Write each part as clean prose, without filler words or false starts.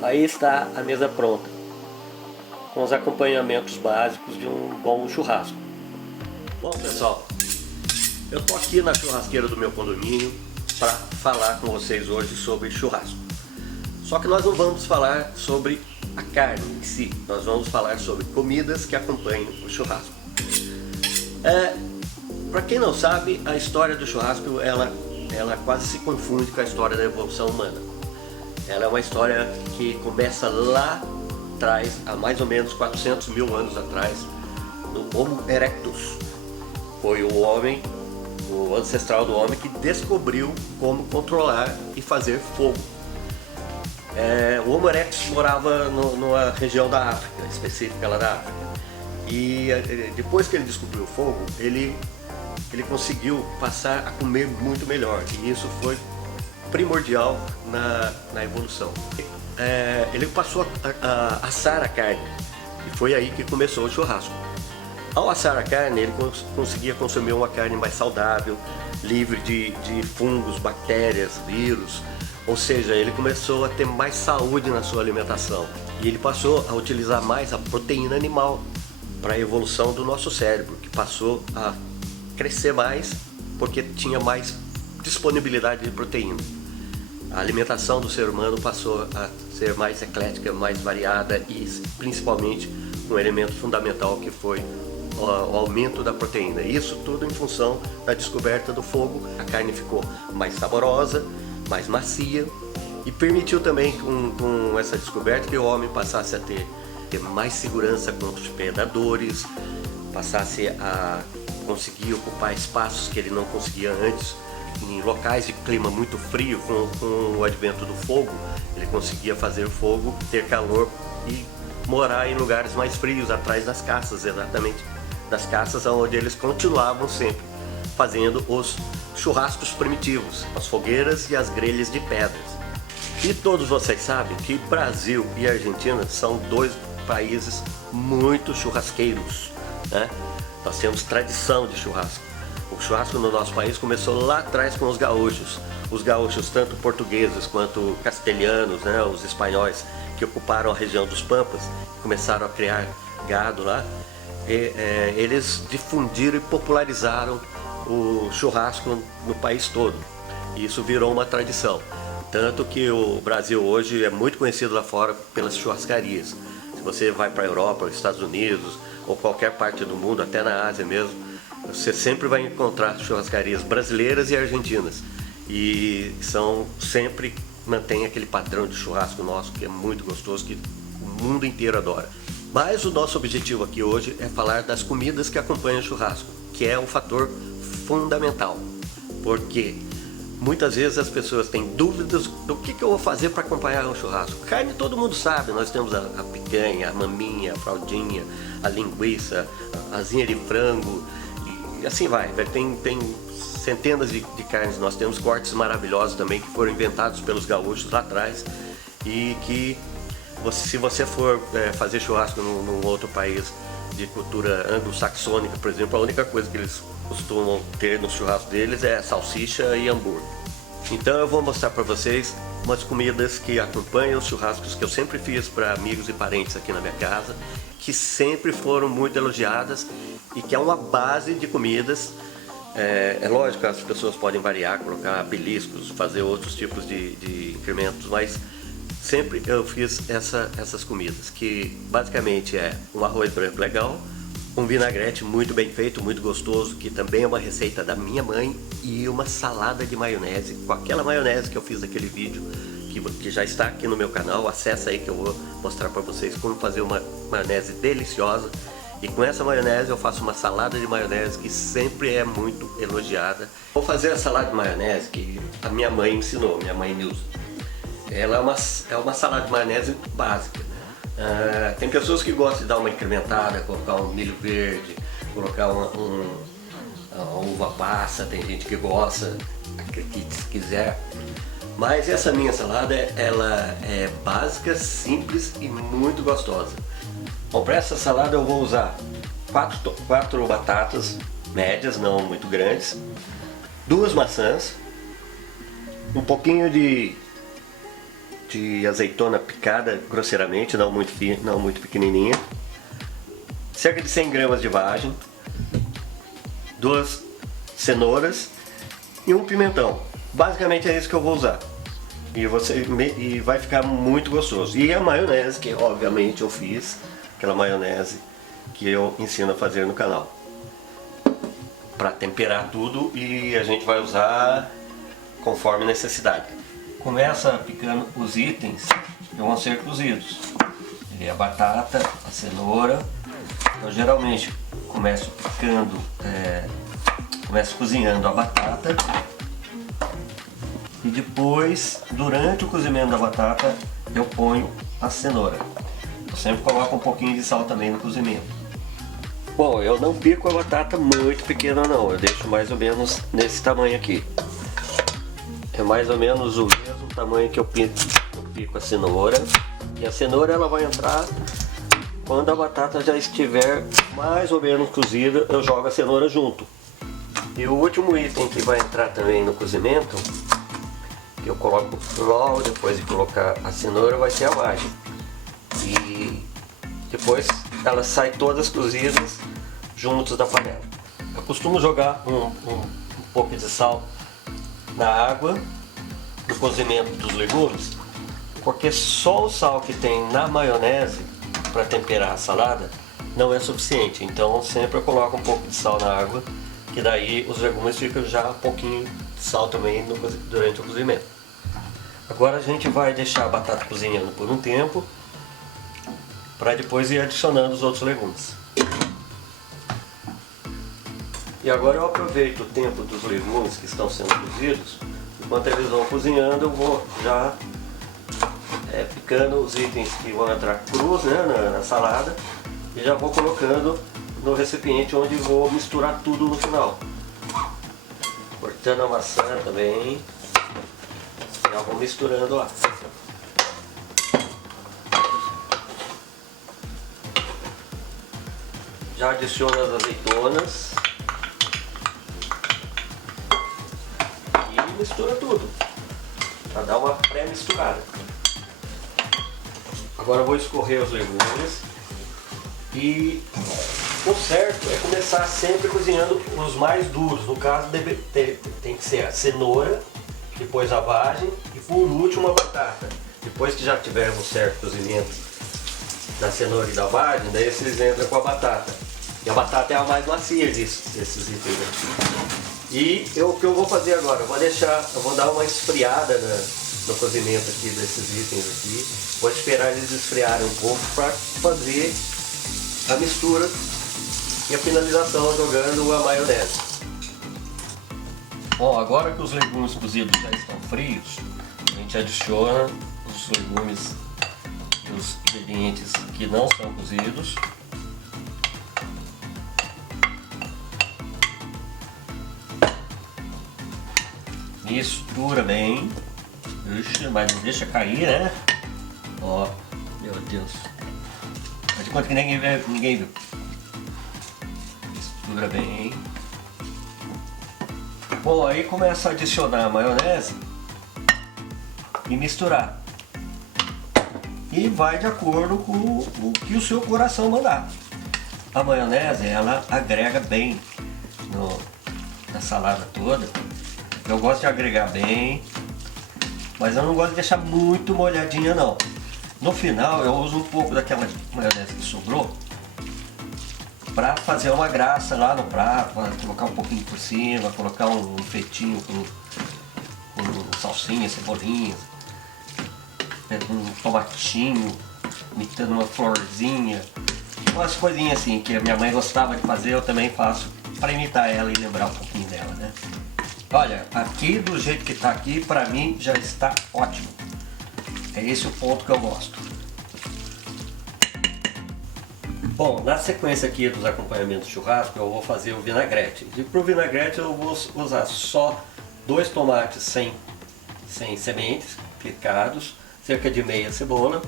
Aí está a mesa pronta, com os acompanhamentos básicos de um bom churrasco. Bom pessoal, eu estou aqui na churrasqueira do meu condomínio para falar com vocês hoje sobre churrasco. Só que nós não vamos falar sobre a carne em si, nós vamos falar sobre comidas que acompanham o churrasco. Para quem não sabe, a história do churrasco ela quase se confunde com a história da evolução humana. Ela é uma história que começa lá atrás, há mais ou menos 400 mil anos atrás, no Homo erectus. Foi o homem, o ancestral do homem, que descobriu como controlar e fazer fogo. O Homo erectus morava numa região da África, específica lá da África. E depois que ele descobriu o fogo, ele conseguiu passar a comer muito melhor. E isso foi primordial na evolução. Ele passou a assar a carne, e foi aí que começou o churrasco. Ao assar a carne, ele conseguia consumir uma carne mais saudável, livre de fungos, bactérias, vírus, ou seja, ele começou a ter mais saúde na sua alimentação. E ele passou a utilizar mais a proteína animal para a evolução do nosso cérebro, que passou a crescer mais porque tinha mais disponibilidade de proteína. A alimentação do ser humano passou a ser mais eclética, mais variada e principalmente um elemento fundamental que foi o aumento da proteína. Isso tudo em função da descoberta do fogo. A carne ficou mais saborosa, mais macia e permitiu também com essa descoberta que o homem passasse a ter mais segurança contra os predadores, passasse a conseguir ocupar espaços que ele não conseguia antes. Em locais de clima muito frio, com o advento do fogo, ele conseguia fazer fogo, ter calor e morar em lugares mais frios, atrás das caças, exatamente das caças, onde eles continuavam sempre fazendo os churrascos primitivos, as fogueiras e as grelhas de pedras. E todos vocês sabem que Brasil e Argentina são dois países muito churrasqueiros, né? Nós temos tradição de churrasco. O churrasco no nosso país começou lá atrás com os gaúchos. Os gaúchos, tanto portugueses quanto castelhanos, né, os espanhóis, que ocuparam a região dos Pampas, começaram a criar gado lá, eles difundiram e popularizaram o churrasco no país todo. E isso virou uma tradição. Tanto que o Brasil hoje é muito conhecido lá fora pelas churrascarias. Se você vai para a Europa, os Estados Unidos ou qualquer parte do mundo, até na Ásia mesmo, você sempre vai encontrar churrascarias brasileiras e argentinas. E sempre mantém aquele padrão de churrasco nosso, que é muito gostoso, que o mundo inteiro adora. Mas o nosso objetivo aqui hoje é falar das comidas que acompanham o churrasco, que é um fator fundamental. Porque muitas vezes as pessoas têm dúvidas do que eu vou fazer para acompanhar o churrasco. Carne todo mundo sabe, nós temos a picanha, a maminha, a fraldinha, a linguiça, a asinha de frango, e assim vai. Tem centenas de carnes. Nós temos cortes maravilhosos também que foram inventados pelos gaúchos lá atrás e que se você for fazer churrasco num outro país de cultura anglo-saxônica, por exemplo, a única coisa que eles costumam ter no churrasco deles é salsicha e hambúrguer. Então eu vou mostrar para vocês umas comidas que acompanham os churrascos que eu sempre fiz para amigos e parentes aqui na minha casa, que sempre foram muito elogiadas e que é uma base de comidas. É lógico que as pessoas podem variar, colocar beliscos, fazer outros tipos de incrementos, mas sempre eu fiz essas comidas, que basicamente é um arroz branco legal, um vinagrete muito bem feito, muito gostoso, que também é uma receita da minha mãe, e uma salada de maionese, com aquela maionese que eu fiz naquele vídeo, que já está aqui no meu canal. Acessa aí que eu vou mostrar para vocês como fazer uma maionese deliciosa. E com essa maionese eu faço uma salada de maionese que sempre é muito elogiada. Vou fazer a salada de maionese que a minha mãe ensinou, minha mãe Nilza. Ela é uma salada de maionese básica. Tem pessoas que gostam de dar uma incrementada, colocar um milho verde, colocar uma uva passa, tem gente que gosta, que quiser. Mas essa minha salada, ela é básica, simples e muito gostosa. Bom, para essa salada eu vou usar 4 batatas médias, não muito grandes, 2 maçãs, um pouquinho de de azeitona picada grosseiramente, não muito fina, não muito pequenininha. Cerca de 100 gramas de vagem. 2 cenouras e um pimentão. Basicamente é isso que eu vou usar. E vai ficar muito gostoso. E a maionese, que obviamente eu fiz, aquela maionese que eu ensino a fazer no canal. Para temperar tudo, e a gente vai usar conforme necessidade. Começa picando os itens que vão ser cozidos. A batata, a cenoura. Eu geralmente começo cozinhando a batata e depois, durante o cozimento da batata, eu ponho a cenoura. Eu sempre coloco um pouquinho de sal também no cozimento. Bom, eu não pico a batata muito pequena não, eu deixo mais ou menos nesse tamanho aqui. É mais ou menos o mesmo tamanho que eu pico a cenoura. E a cenoura ela vai entrar quando a batata já estiver mais ou menos cozida, eu jogo a cenoura junto. E o último item que vai entrar também no cozimento, que eu coloco logo depois de colocar a cenoura, vai ser a vagem. E depois elas saem todas cozidas juntos da panela. Eu costumo jogar um pouco de sal na água no cozimento dos legumes, porque só o sal que tem na maionese para temperar a salada não é suficiente. Então sempre eu coloco um pouco de sal na água, que daí os legumes ficam já um pouquinho de sal também durante o cozimento. Agora a gente vai deixar a batata cozinhando por um tempo, para depois ir adicionando os outros legumes. E agora eu aproveito o tempo dos legumes que estão sendo cozidos. Enquanto eles vão cozinhando, eu vou já picando os itens que vão entrar crus, né, na salada, e já vou colocando no recipiente onde vou misturar tudo no final. Cortando a maçã também, já vou misturando lá. Já adiciono as azeitonas e mistura tudo, para dar uma pré-misturada. Agora eu vou escorrer os legumes e o certo é começar sempre cozinhando os mais duros. No caso tem que ser a cenoura, depois a vagem e por último a batata. Depois que já tiver um certo cozimento da cenoura e da vagem, daí vocês entram com a batata. E a batata é a mais macia desses itens aqui. E o que eu vou fazer agora? Eu vou dar uma esfriada no cozimento aqui desses itens aqui. Vou esperar eles esfriarem um pouco para fazer a mistura e a finalização jogando a maionese. Bom, agora que os legumes cozidos já estão frios, a gente adiciona os legumes e os ingredientes que não são cozidos. Mistura bem. Ixi, mas não deixa cair, né? Ó, meu Deus. Faz de conta que ninguém viu. Mistura bem. Bom, aí começa a adicionar a maionese e misturar. E vai de acordo com o que o seu coração mandar. A maionese, ela agrega bem na salada toda. Eu gosto de agregar bem, mas eu não gosto de deixar muito molhadinha não. No final eu uso um pouco daquela maionese que sobrou para fazer uma graça lá no prato, colocar um pouquinho por cima, colocar um feitinho com salsinha, cebolinha, um tomatinho, imitando uma florzinha, umas coisinhas assim que a minha mãe gostava de fazer, eu também faço para imitar ela e lembrar um pouquinho dela, né? Olha, aqui do jeito que está aqui, para mim já está ótimo. É esse o ponto que eu gosto. Bom, na sequência aqui dos acompanhamentos de churrasco, eu vou fazer o vinagrete. E para o vinagrete eu vou usar só 2 tomates sem sementes, picados, cerca de meia cebola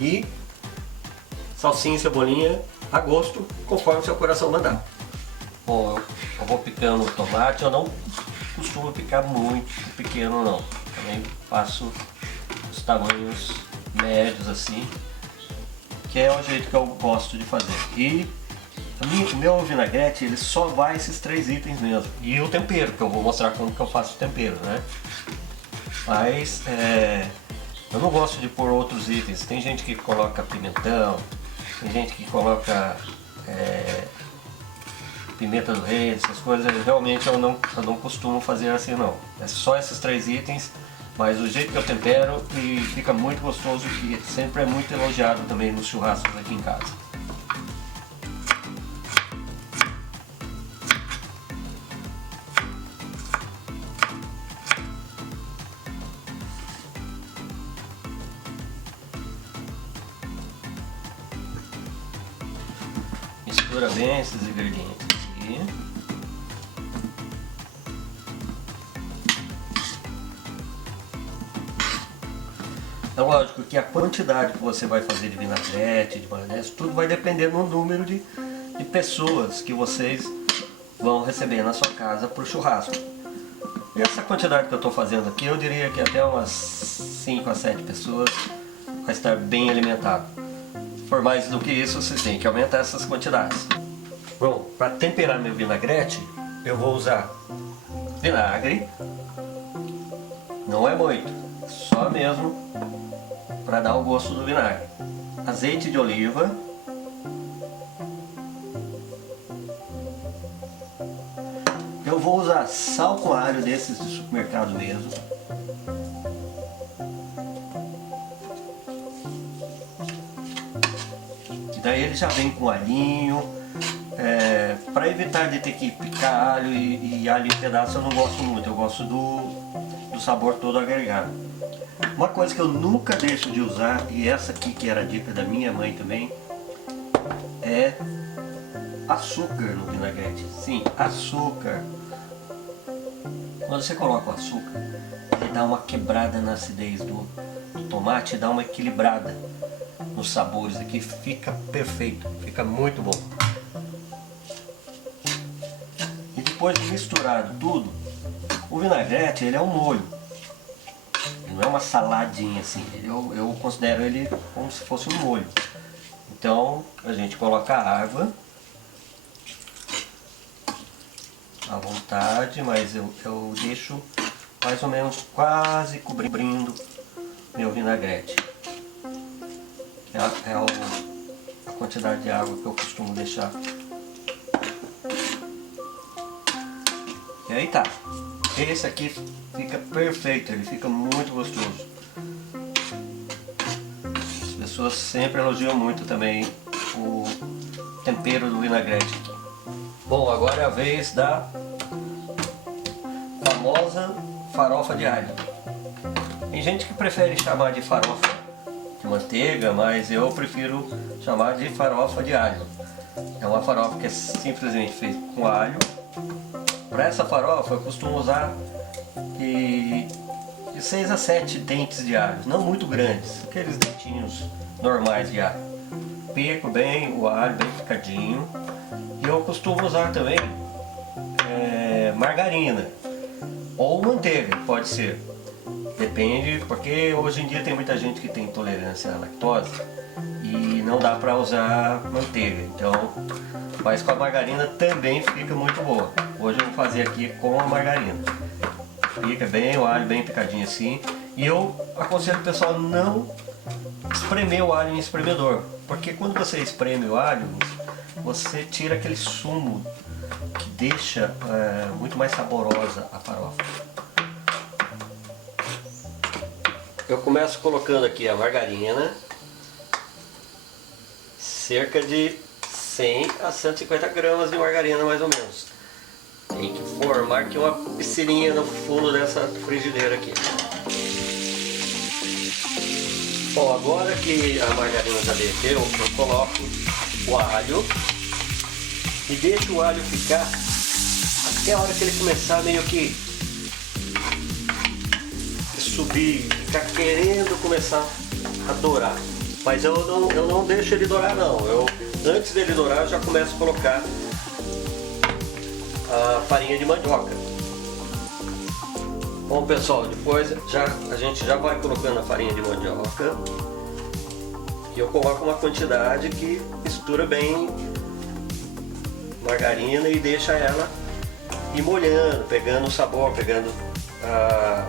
e salsinha e cebolinha a gosto, conforme o seu coração mandar. Bom, eu vou picando o tomate, eu não costumo picar muito pequeno não, também faço os tamanhos médios assim, que é o jeito que eu gosto de fazer. E o meu vinagrete ele só vai esses 3 itens mesmo. E o tempero, que eu vou mostrar como que eu faço o tempero, né? Mas eu não gosto de pôr outros itens. Tem gente que coloca pimentão, tem gente que coloca pimenta do reino, essas coisas. Realmente eu não costumo fazer assim não. É só esses 3 itens, mas o jeito que eu tempero e fica muito gostoso e sempre é muito elogiado também nos churrascos aqui em casa. Mistura bem esses ingredientes aqui. É lógico que a quantidade que você vai fazer de vinagrete, de maionese, tudo vai depender do número de pessoas que vocês vão receber na sua casa para o churrasco. E essa quantidade que eu estou fazendo aqui, eu diria que até umas 5 a 7 pessoas vai estar bem alimentado. Se for mais do que isso, vocês têm que aumentar essas quantidades. Bom, para temperar meu vinagrete, eu vou usar vinagre, não é muito, só mesmo para dar o gosto do vinagre. Azeite de oliva, eu vou usar sal com alho desses de supermercado mesmo. E daí ele já vem com alhinho. Para evitar de ter que picar alho e alho em pedaços, eu não gosto muito. Eu gosto do sabor todo agregado. Uma coisa que eu nunca deixo de usar, e essa aqui que era a dica da minha mãe também, é açúcar no vinagrete. Sim, açúcar. Quando você coloca o açúcar, ele dá uma quebrada na acidez do tomate, dá uma equilibrada nos sabores aqui, fica perfeito, fica muito bom. E depois de misturado tudo, o vinagrete ele é um molho, ele não é uma saladinha assim, eu considero ele como se fosse um molho. Então a gente coloca a água à vontade, mas eu deixo mais ou menos quase cobrindo meu vinagrete. É a quantidade de água que eu costumo deixar. E aí tá. Esse aqui fica perfeito, ele fica muito gostoso. As pessoas sempre elogiam muito também o tempero do vinagrete aqui. Bom, agora é a vez da famosa farofa de alho. Tem gente que prefere chamar de farofa de manteiga, mas eu prefiro chamar de farofa de alho. É uma farofa que é simplesmente feita com alho. Para essa farofa eu costumo usar de 6 a 7 dentes de alho, não muito grandes, aqueles dentinhos normais de alho. Pico bem o alho, bem picadinho. E eu costumo usar também margarina ou manteiga, pode ser. Depende, porque hoje em dia tem muita gente que tem intolerância à lactose e não dá para usar manteiga. Então, mas com a margarina também fica muito boa. Hoje eu vou fazer aqui com a margarina. Fica bem o alho bem picadinho assim. E eu aconselho o pessoal não espremer o alho em espremedor, porque quando você espreme o alho, você tira aquele sumo que deixa muito mais saborosa a farofa. Eu começo colocando aqui a margarina, cerca de 100 a 150 gramas de margarina mais ou menos. Tem que formar aqui uma piscininha no fundo dessa frigideira aqui. Bom, agora que a margarina já derreteu, eu coloco o alho e deixo o alho ficar até a hora que ele começar meio que subir, ficar querendo começar a dourar. Mas eu não deixo ele dourar não. Antes dele dourar eu já começo a colocar a farinha de mandioca. Bom pessoal, depois a gente já vai colocando a farinha de mandioca. E eu coloco uma quantidade que mistura bem margarina e deixa ela ir molhando, pegando o sabor, pegando a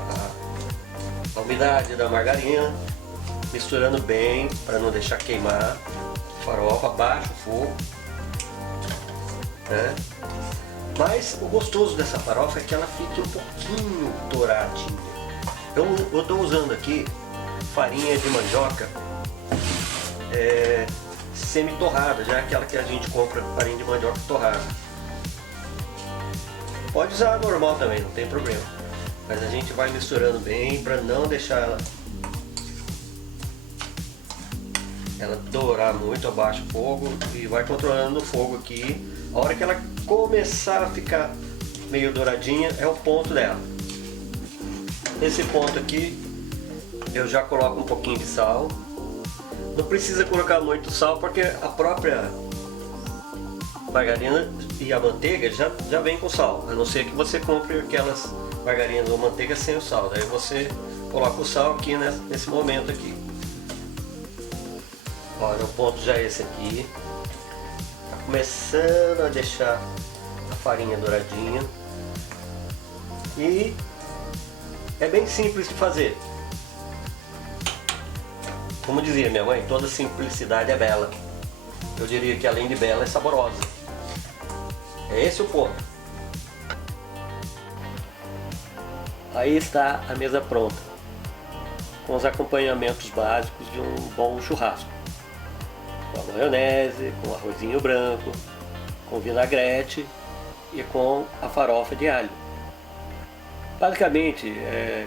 umidade da margarina, misturando bem para não deixar queimar. Farofa, baixa o fogo, né? Mas o gostoso dessa farofa é que ela fique um pouquinho douradinha. Eu estou usando aqui farinha de mandioca semi-torrada, já é aquela que a gente compra, farinha de mandioca torrada. Pode usar a normal também, não tem problema. Mas a gente vai misturando bem para não deixar ela dourar muito, abaixa o fogo e vai controlando o fogo aqui. A hora que ela começar a ficar meio douradinha é o ponto dela. Nesse ponto aqui eu já coloco um pouquinho de sal. Não precisa colocar muito sal porque a própria margarina e a manteiga já vem com sal, a não ser que você compre aquelas margarinas ou manteiga sem o sal. Daí você coloca o sal aqui nesse momento aqui. Olha, o ponto já é esse aqui. Tá começando a deixar a farinha douradinha. E é bem simples de fazer. Como dizia minha mãe, toda simplicidade é bela. Eu diria que além de bela é saborosa. É esse o ponto. Aí está a mesa pronta, com os acompanhamentos básicos de um bom churrasco. Com a maionese, com arrozinho branco, com vinagrete e com a farofa de alho. Basicamente,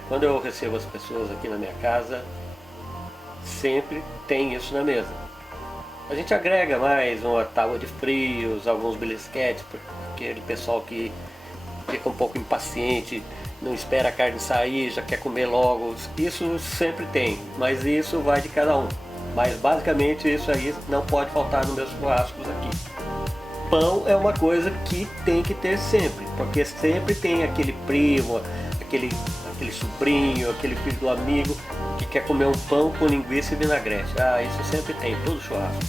quando eu recebo as pessoas aqui na minha casa, sempre tem isso na mesa. A gente agrega mais uma tábua de frios, alguns belisquetes, para aquele pessoal que fica um pouco impaciente, não espera a carne sair, já quer comer logo. Isso sempre tem, mas isso vai de cada um. Mas basicamente isso aí não pode faltar nos meus churrascos aqui. Pão é uma coisa que tem que ter sempre, porque sempre tem aquele primo, aquele sobrinho, aquele filho do amigo que quer comer um pão com linguiça e vinagrete. Ah, isso sempre tem, todo churrasco.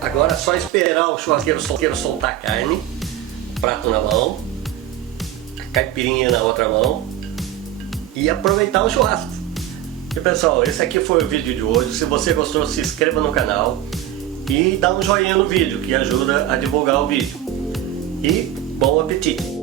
Agora é só esperar o churrasqueiro soltar a carne, prato na mão, a caipirinha na outra mão e aproveitar o churrasco. E pessoal, esse aqui foi o vídeo de hoje. Se você gostou, se inscreva no canal e dá um joinha no vídeo, que ajuda a divulgar o vídeo. E bom apetite!